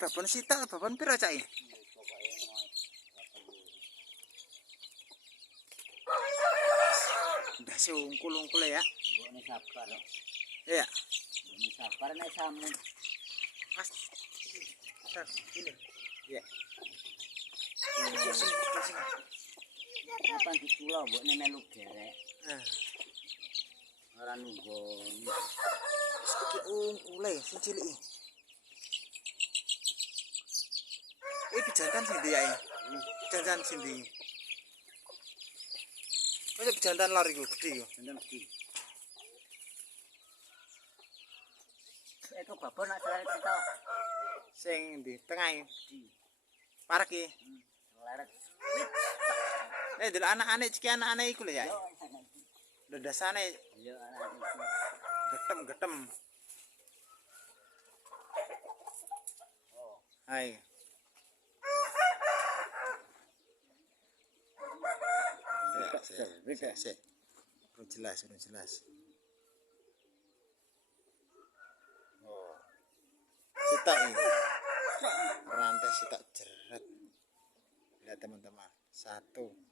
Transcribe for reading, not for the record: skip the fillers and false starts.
babon sitok babon pira cak iki? Udah ungkul-ungkul ya. Mbokne sabar kok. Iya. Mbokne sabar nek samu. Mas. Ini. Iya. Apa dikula mbokne melu gerek. Nah. Ora nunggon. Iki ungkule sing cilik iki. Iki jantan sindi ae. Jantan sindi. Masa jantan lor iku gede yo. Jantan gede. Eko babon nak seleret sitok. Sing di tengah iki. Parek iki. Seleret. Delok anak-anak iki anak-anak iku lho ya. Yo, Ndasane yo anak iku. getem-getem. Oh. Hai. Ya, belum jelas. Oh. Sitak ini. Rantai sitak jeret. Lihat teman-teman. Satu.